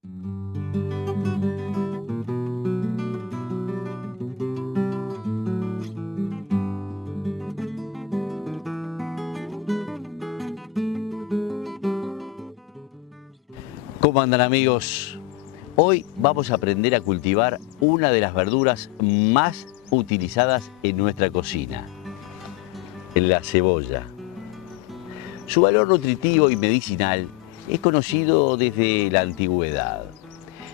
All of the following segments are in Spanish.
¿Cómo andan, amigos? Hoy vamos a aprender a cultivar una de las verduras más utilizadas en nuestra cocina, la cebolla. Su valor nutritivo y medicinal es conocido desde la antigüedad.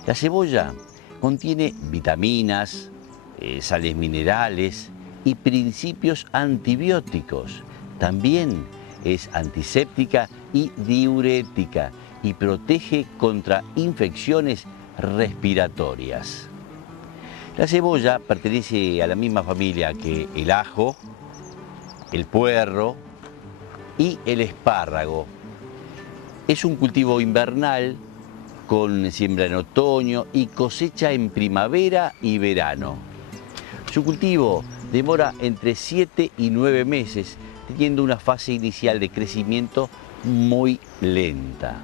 La cebolla contiene vitaminas, sales minerales y principios antibióticos. También es antiséptica y diurética y protege contra infecciones respiratorias. La cebolla pertenece a la misma familia que el ajo, el puerro y el espárrago. Es un cultivo invernal con siembra en otoño y cosecha en primavera y verano. Su cultivo demora entre 7 y 9 meses, teniendo una fase inicial de crecimiento muy lenta.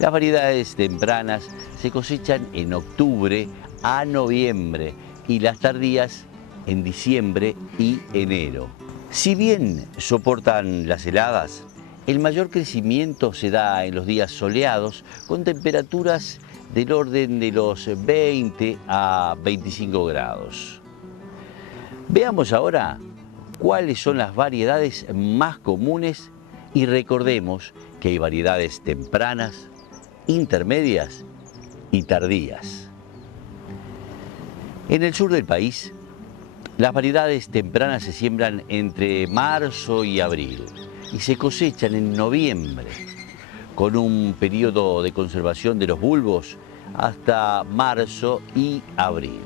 Las variedades tempranas se cosechan en octubre a noviembre y las tardías en diciembre y enero. Si bien soportan las heladas, el mayor crecimiento se da en los días soleados con temperaturas del orden de los 20 a 25 grados. Veamos ahora cuáles son las variedades más comunes y recordemos que hay variedades tempranas, intermedias y tardías. En el sur del país, las variedades tempranas se siembran entre marzo y abril y se cosechan en noviembre, con un periodo de conservación de los bulbos hasta marzo y abril.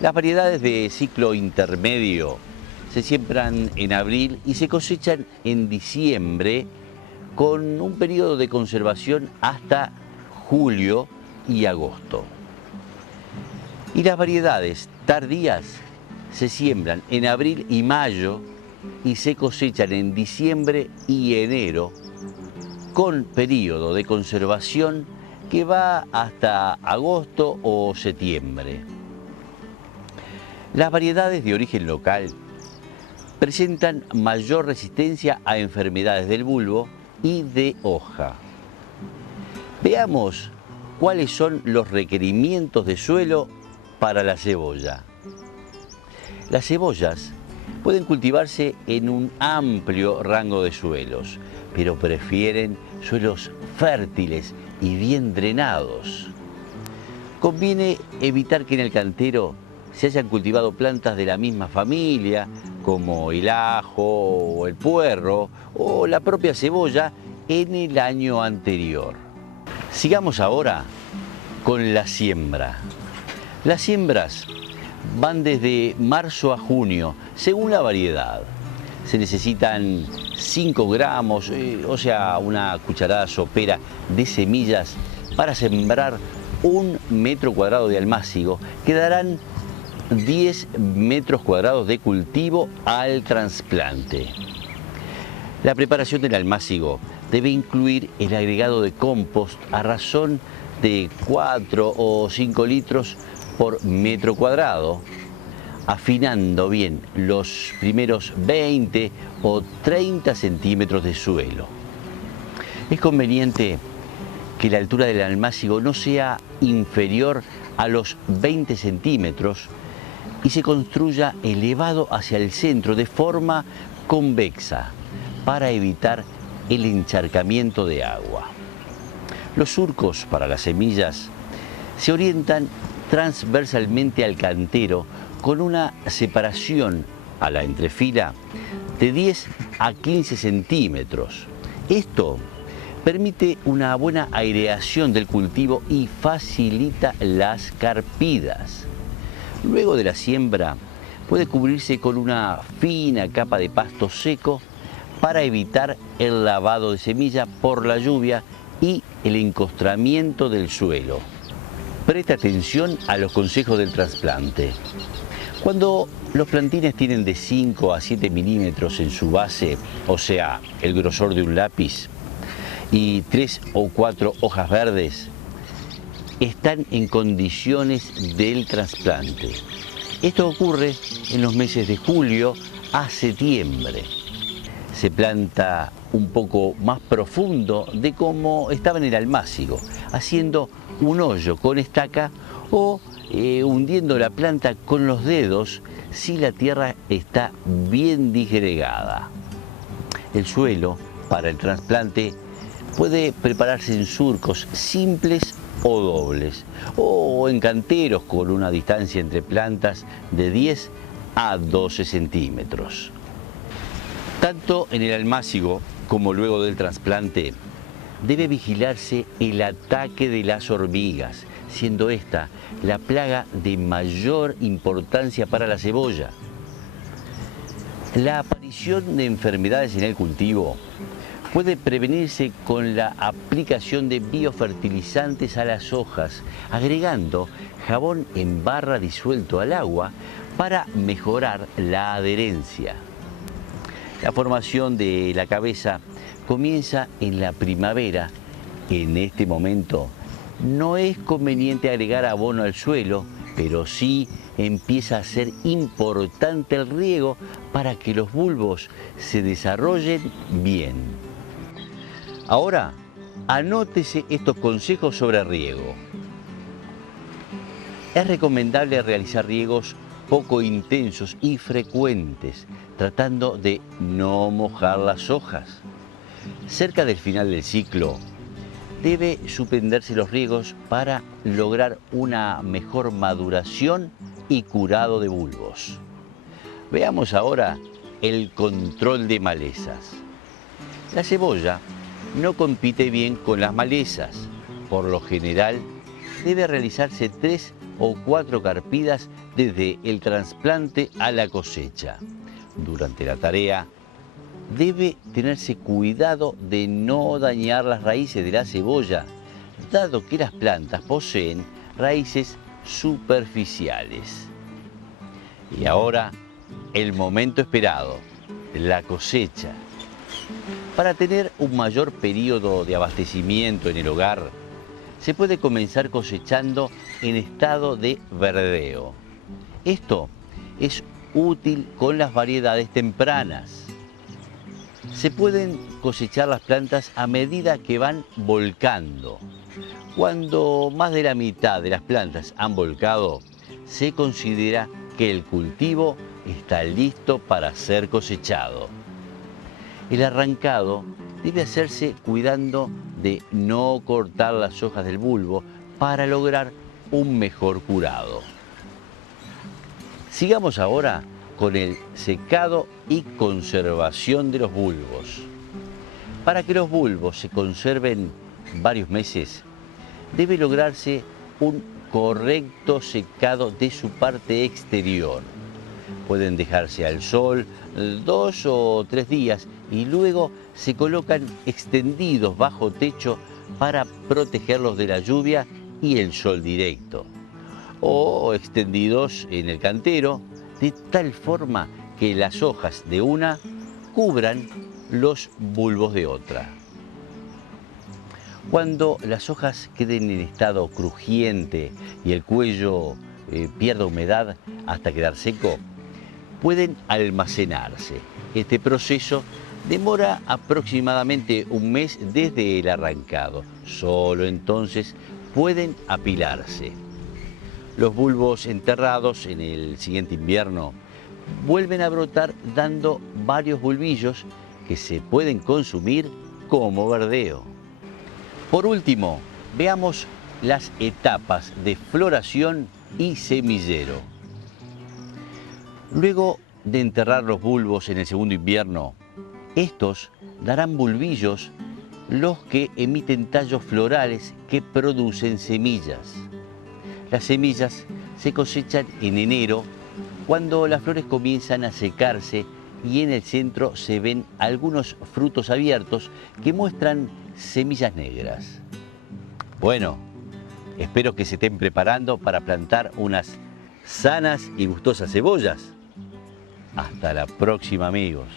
Las variedades de ciclo intermedio se siembran en abril y se cosechan en diciembre, con un periodo de conservación hasta julio y agosto. Y las variedades tardías se siembran en abril y mayo y se cosechan en diciembre y enero, con periodo de conservación que va hasta agosto o septiembre. Las variedades de origen local presentan mayor resistencia a enfermedades del bulbo y de hoja. Veamos cuáles son los requerimientos de suelo para la cebolla. Las cebollas pueden cultivarse en un amplio rango de suelos, pero prefieren suelos fértiles y bien drenados. Conviene evitar que en el cantero se hayan cultivado plantas de la misma familia, como el ajo o el puerro o la propia cebolla en el año anterior. Sigamos ahora con la siembra. Las siembras van desde marzo a junio, según la variedad. Se necesitan 5 gramos, o sea, una cucharada sopera de semillas para sembrar 1 metro cuadrado de almácigo, que darán 10 metros cuadrados de cultivo al trasplante. La preparación del almácigo debe incluir el agregado de compost a razón de 4 o 5 litros por metro cuadrado, afinando bien los primeros 20 o 30 centímetros de suelo. Es conveniente que la altura del almácigo no sea inferior a los 20 centímetros y se construya elevado hacia el centro de forma convexa para evitar el encharcamiento de agua. Los surcos para las semillas se orientan transversalmente al cantero con una separación a la entrefila de 10 a 15 centímetros. Esto permite una buena aireación del cultivo y facilita las carpidas. Luego de la siembra, puede cubrirse con una fina capa de pasto seco para evitar el lavado de semilla por la lluvia y el encostramiento del suelo. Presta atención a los consejos del trasplante. Cuando los plantines tienen de 5 a 7 milímetros en su base, o sea, el grosor de un lápiz, y 3 o 4 hojas verdes, están en condiciones del trasplante. Esto ocurre en los meses de julio a septiembre. Se planta un poco más profundo de como estaba en el almácigo, haciendo un hoyo con estaca o hundiendo la planta con los dedos si la tierra está bien disgregada. El suelo para el trasplante puede prepararse en surcos simples o dobles, o en canteros con una distancia entre plantas de 10 a 12 centímetros. Tanto en el almácigo como luego del trasplante, debe vigilarse el ataque de las hormigas, siendo esta la plaga de mayor importancia para la cebolla. La aparición de enfermedades en el cultivo puede prevenirse con la aplicación de biofertilizantes a las hojas, agregando jabón en barra disuelto al agua para mejorar la adherencia. La formación de la cabeza comienza en la primavera. En este momento no es conveniente agregar abono al suelo, pero sí empieza a ser importante el riego para que los bulbos se desarrollen bien. Ahora, anótese estos consejos sobre riego. Es recomendable realizar riegos poco intensos y frecuentes, tratando de no mojar las hojas. Cerca del final del ciclo, debe suspenderse los riegos para lograr una mejor maduración y curado de bulbos. Veamos ahora el control de malezas. La cebolla no compite bien con las malezas. Por lo general, debe realizarse 3 o 4 carpidas desde el trasplante a la cosecha. Durante la tarea, debe tenerse cuidado de no dañar las raíces de la cebolla, dado que las plantas poseen raíces superficiales. Y ahora, el momento esperado, la cosecha. Para tener un mayor periodo de abastecimiento en el hogar, se puede comenzar cosechando en estado de verdeo. Esto es útil con las variedades tempranas. Se pueden cosechar las plantas a medida que van volcando. Cuando más de la mitad de las plantas han volcado, se considera que el cultivo está listo para ser cosechado. El arrancado debe hacerse cuidando de no cortar las hojas del bulbo para lograr un mejor curado. Sigamos ahora con el secado y conservación de los bulbos. Para que los bulbos se conserven varios meses, debe lograrse un correcto secado de su parte exterior. Pueden dejarse al sol 2 o 3 días y luego se colocan extendidos bajo techo para protegerlos de la lluvia y el sol directo, o extendidos en el cantero de tal forma que las hojas de una cubran los bulbos de otra. Cuando las hojas queden en estado crujiente y el cuello pierda humedad hasta quedar seco, pueden almacenarse. Este proceso demora aproximadamente un mes desde el arrancado. Solo entonces pueden apilarse. Los bulbos enterrados en el siguiente invierno vuelven a brotar dando varios bulbillos que se pueden consumir como verdeo. Por último, veamos las etapas de floración y semillero. Luego de enterrar los bulbos en el segundo invierno, estos darán bulbillos, los que emiten tallos florales que producen semillas. Las semillas se cosechan en enero, cuando las flores comienzan a secarse y en el centro se ven algunos frutos abiertos que muestran semillas negras. Bueno, espero que se estén preparando para plantar unas sanas y gustosas cebollas. Hasta la próxima, amigos.